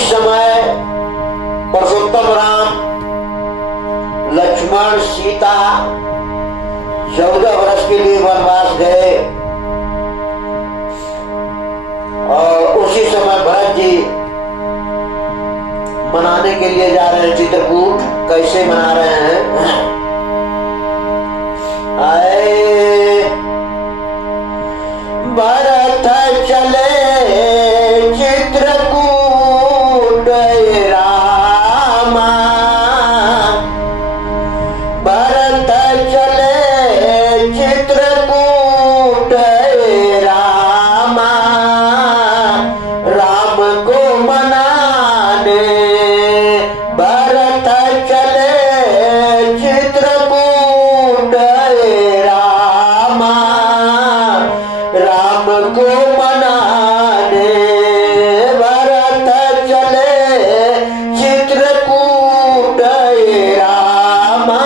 समय पुरुषोत्तम राम, लक्ष्मण, सीता 14 वर्ष के लिए वनवास गए और उसी समय भरत जी मनाने के लिए जा रहे हैं चित्रकूट। कैसे मना रहे हैं? आए भरत चले चित्रकूट रामा, भरत चले चित्रकूट रामा, राम को मनाने भरत चले चित्रकूट रामा, राम को मनाने भरत चले चित्रकूट रामा,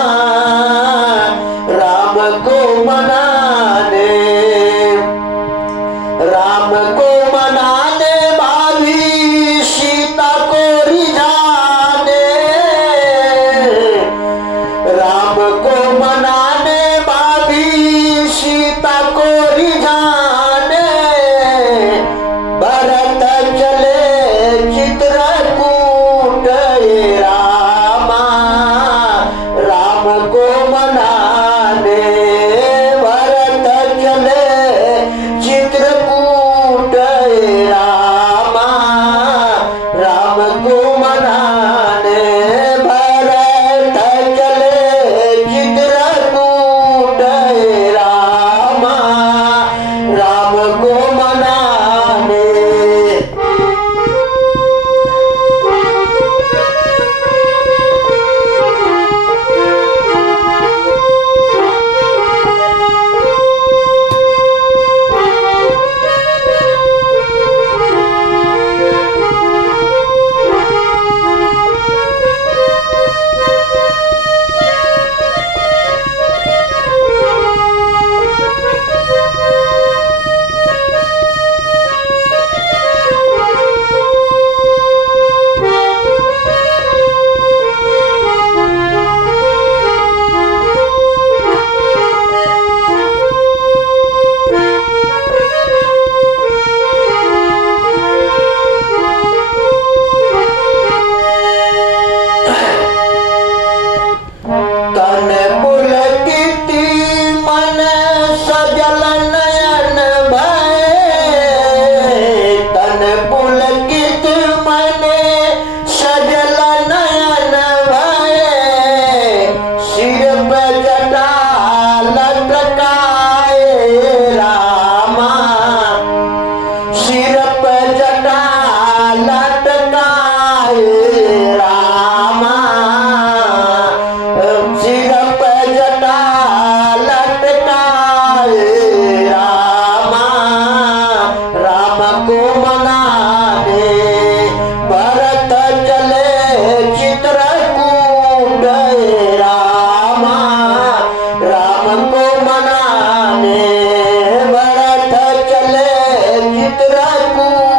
राम को मनाने, राम को मनाने भाभी सीता को रिझाने, राम को मनाने भाभी सीता को रिझाने, भरत चले चित्रकूट रामा, राम को मनाने भरत चले चित्रकूट रामा, राम को मनाने भरत चले चित्रकूट रामा, राम को मनाने। तन पुलकित मन सजल नयन भय, तन पुलकित मन सजल नयन भय, सिर पे जटा लटकाए रामा, सिर पे जटा लटकाए रामा, सिर पे जटा लटकाए रामा, राम को मनाने भरत चले चित्रकूट रामा, राम को मनाने भरत चले चित्रकूट